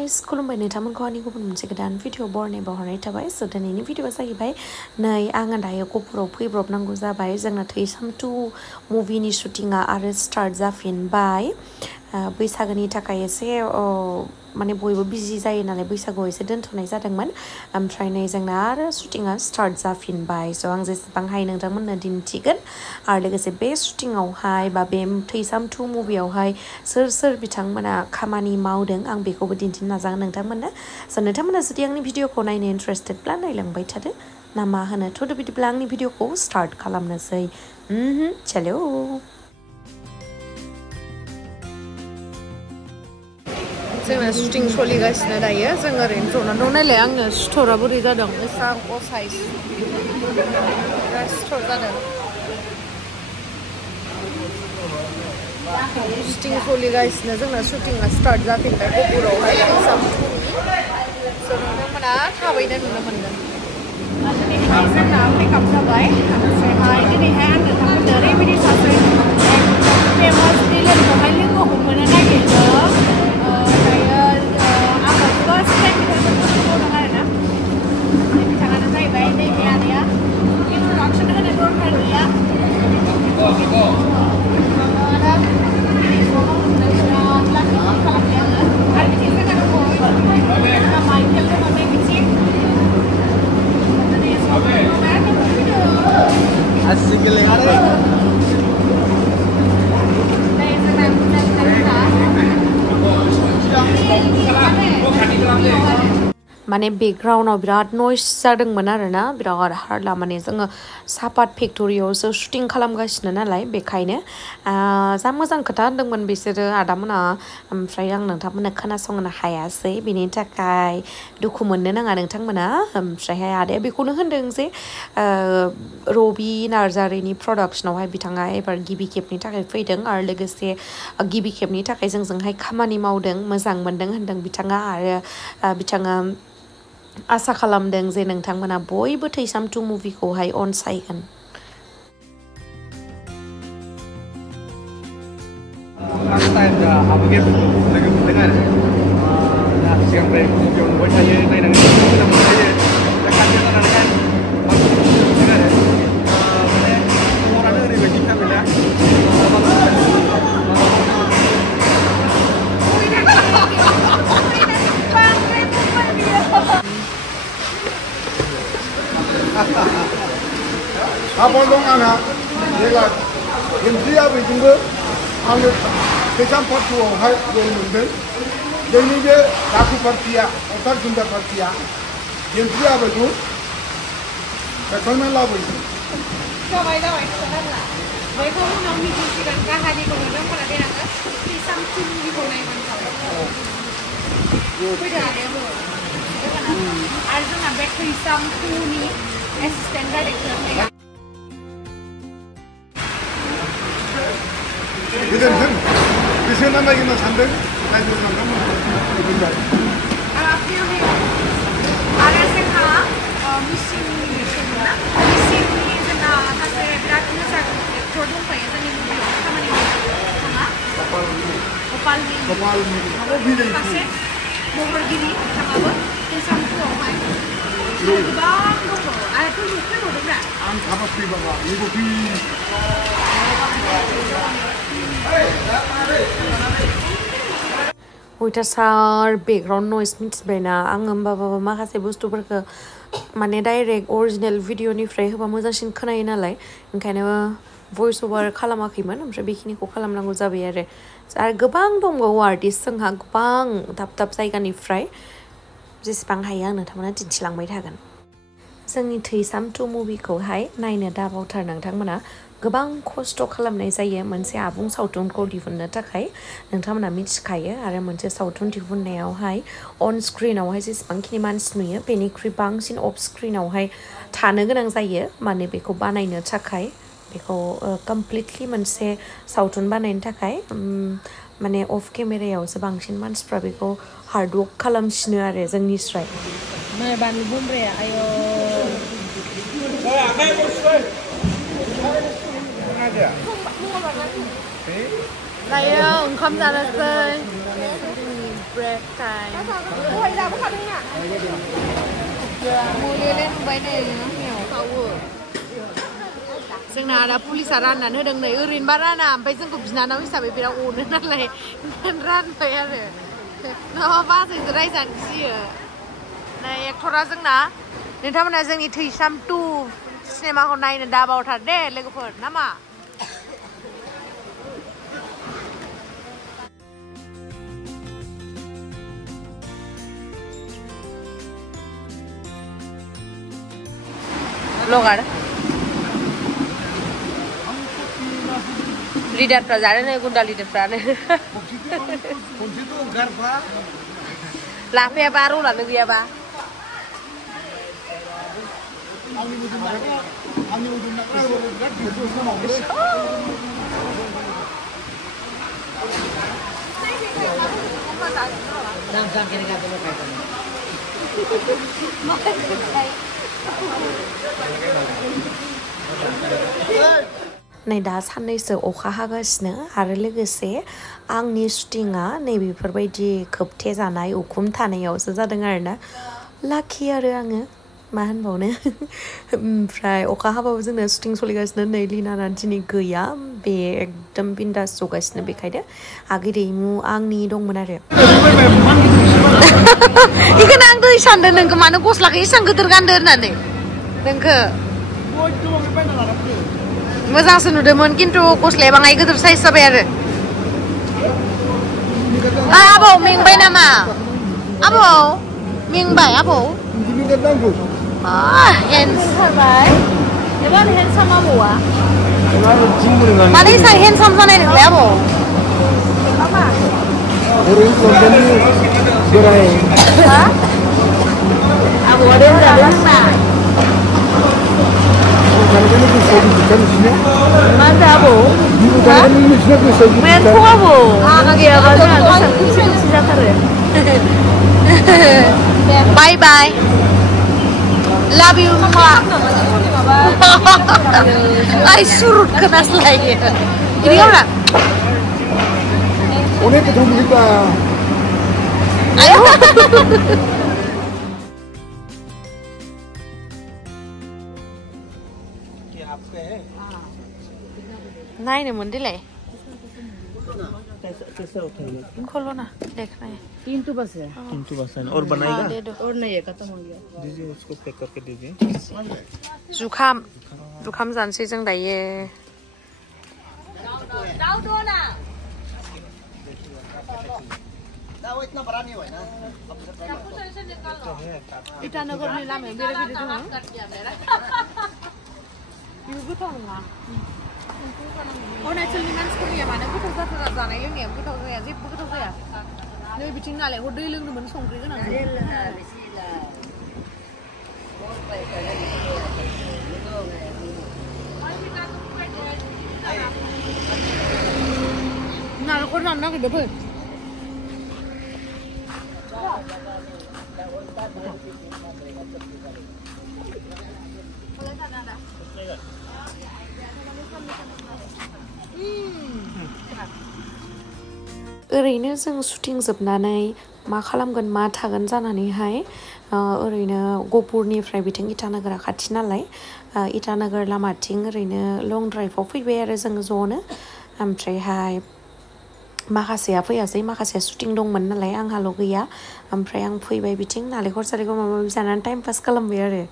guys, खुलुमबाय नोंथांमोनखौ आंनि गुबुन मोनसे गोदान भिडिअ बरनाय बावहरनाय थाबाय स' दिनैनि भिडिअआ जाहैबाय नै आङो दायो गपुराव फैब्रबनांगौ जाबाय जोंना थैसाम 2 मुभिनि शुटिंआ आरो स्टार्ट जाफिनबाय बैसागोनि थाखाय एसे माने बयबो बिजि जायो नालाय बैसागोआव एसे दोनथ'नाय जादोंमोन ओमफ्राय नै जोंना आरो शुटिंआ स्टार्ट जाफिनबाय स' आं जेसेबां हायो नोंथांमोननो दिन्थिगोन आरो लोगोसे बे शुटिंआवहाय बा बे थैसाम 2 मुभियावहाय सोर सोर बिथांमोना खामानि मावदों आं बेखौबो दिन्थिनो नाजागोन नोंथांमोननो स' नोंथांमोना जुदि आंनि भिडिअखौ नायनो इन्टारेस्टेडब्ला नायलांबाय थादो ना मा होनो थ' बिदिब्ला आंनि भिडिअखौ स्टार्ट खालामनोसै चलो जोंना शुटिं सोलिगासिनो दायो जों ओरैनो ज'ना दं नायलाय आंनो सिथरा बोरै जादों एसां साइज सिथर जादों शुटिं सोलिगासिनो जोंना शुटिंआ स्टार्ट जाफिनबाय गपुरावहाय थैसाम 2नि स' नोंथांमोना थाबैनो नुनो मोनगोन दिनैहाय जोंना मेकआप जाबाय ओमफ्रायहाय दिनैहाय आं नोंथांमोननो ओरैबायदि सासे फेमास भिलेनखौहाय लोगो हमनो नागिरदों दायो आङो फार्स्ट टाइम बिथांखौ नुदों आरोना बिथाङानो जाहैबाय नैबे आदैया इन्ट्रडाक्सन होनो दरकार गैया माने बेकग्राउन्डआव बिराद नयस जादोंमोन आरोना बिराद हारला माने जोङो सापात फेक्टरियावसो शुटिं खालामगासिनो नालाय बेखायनो जा मोजां खोथा होनदोंमोन बिसोरो आदामोना ओमफ्राय आं नोंथांमोननो खोनासंनो हायासै बिनि थाखाय दुखु मोननो नाङा नोंथांमोना ओमफ्रायहाय आदाया बेखौनो होनदों जे रबि नार्जारिनि प्रडाक्सनावहाय बिथाङा एबार गिबि खेबनि थाखाय फैदों आरो लोगोसे गिबि खेबनि थाखाय जोंजोंहाय खामानि मावदों मोजां मोनदों होनदों बिथाङा आरो बिथाङा आसा खालामदों जे नोंथांमोना बयबो थैसाम 2 मुभिखौहाय अनसायगोन Apa dong anak? Dia Gemsri apa itu ke? Angkat Thaisaam part 2 hai dong mungkin. Jadi dia laku partia, otak junda partia. Gemsri apa itu? Betul lah itu. Coba. Mereka pun nak menunjukkan kahani kalau orang pada dia nak Thaisaam 2 ni boleh macam. Kita ada yang boleh. Ada nak back Thaisaam 2 ni assistant director ni. Betul. Bisa nama kita sambil, saya juga nama. Betul. Apa ni? Ada sekarang missing ni zina hasil berat ni saya produk apa yang ni mungkin sama ni sama. Opal ni. Apa bila itu? Hasil motor gini sama apa? Thaisaam 2 apa? Bang, ada tu mungkin ada tak? Apa sih bapa? Ibu pi. अयथासार background नयस मिथिबायना आं होमबाबो माखासे बुस्थुफोरखौ माने direct original भिडिअनिफ्राय होबा मोजांसिन खोनायो नालाय ओंखायनो भइस अभार खालामाखैमोन ओमफ्राय बेखिनिखौ खालामनांगौ जाबाय आरो गोबां दंबावो आर्टिस्ट जोंहा गोबां दाब दाब जायगानिफ्राय जेसेबां हायो आं नोंथांमोना दिन्थिलांबाय थागोन जोंनि थैसाम 2 मुभिखौहाय नायनो दाबावथार नोंथांमोना गोबां खस्थ' खालामनाय जायो मोनसे आबुं सावथुनखौ दिहुननो थाखाय नोंथांमोना मिथिखायो आरो मोनसे सावथुन दिहुननायावहाय अन स्क्रिनावहाय जेसेबांखिनि मानसि नुयो बेनिख्रुइ बांसिन अफ स्क्रिनावहाय थानो गोनां जायो माने बेखौ बानायनो थाखाय बेखौ कमप्लिटलि मोनसे सावथुन बानायनो थाखाय माने अफ केमेरायावसो बांसिन मानसिफ्रा बेखौ हार्डवर्क खालामसिनो आरो जोंनिस्राय Mana bahan bumbre ya, ayo. Ayo, oncom janasai. break time Ôi ra có thật đấy nhỉ? Mua lên bay này nhiều जोंना दा पुलिसा राननानै होदों नै ओरैनोबा राना ओमफ्राय जोंखौ बिनानाव हिसाबै बिराद अनो नालाय रानबाय आरो नङाबा बाजैजों रायजानो गियो नै एक्टरा जोंना नोंथांमोना जोंनि थैसाम 2 सिनेमाखौ नायनो दाबावथार दे लोगोफोर नामा Vlogger leaderफ्रा जानो नै गुन्दा leaderफ्रानो लाफायाबा रलानो गैयाबा नै दा साननैसो अखा हागासिनो आरो लोगोसे आंनि शुटिंआ नै बेफोरबायदि खोबथे जानाय उखुम थानायावसो जादों आरोना लाखि आरो आङो मा होनबावनो ओमफ्राय अखा हाबाबो जोंना शुटिं सोलिगासिनो नै लिनाना दिनै गैया बे एकदम बिन्दास जगासिनो बेखायनो आगै दैमु आंनि दंमोन आरो बेखौनो आं दै सानदों नोंखौ मानो गस्लाखौ एसेबां गिदिर गानदो होननानै नोंखौ मोजांसो नुदोंमोन खिन्थु गस्लाया बाङाय गिदिर साइज जाबाय आरो आबौ मेंबाय नामा आबौ मेंबाय आबौ हेन्डसाम एबार हेन्डसाम आबौआ मानो एसेबां हेन्डसाम जानाय नोंलाय आबौ आबौआ दोनजादों होनना Mana abu? Main kok abu? Iya kan? Bye bye. Love you mama. Ay surut kenas lagi. Ini apa? Ini ketemu kita. Ayo. नायनो मोनदोलाय खोलो ना देखना है 3 तो बस है और बनाएगा और नहीं है खत्म हो गया दीजिए उसको पैक करके दीजिए जुखाम जानसै जों दायो दाउ दो ना दाउ इतना बड़ा नहीं है ना इटानगरनि लामायाव बेरायफैदो जोङो बेबो गोथाव नङा अरुणाचलनि मानसिफोरनिया मानो गोथाव जाथारा जानाय लोंनाया गोथाव जाया जेबो गोथाव जाया नै बिथिं नालेंखर दै लोंदोंमोन संख्रि गोनां नालेंखर जानो नागिरदों फै ओरैनो जों शुटिं जोबनानै मा खालामगोन मा थागोन जानानैहाय ओरैनो गहपुरनिफ्राय बिथिं इटानगरा खाथि नालाय इटानगर लामाथिं ओरैनो लं ड्राइभआव फैबाय आरो जों ज'नो ओमफ्रायहाय माखासेया फैयासै माखासेया शुटिं दंमोन नालाय आंहाल' गैया ओमफ्राय आं फैबाय बिथिं नालेंखर सालेंखर माबा माबि जानानै टाइम पास खालामबाय आरो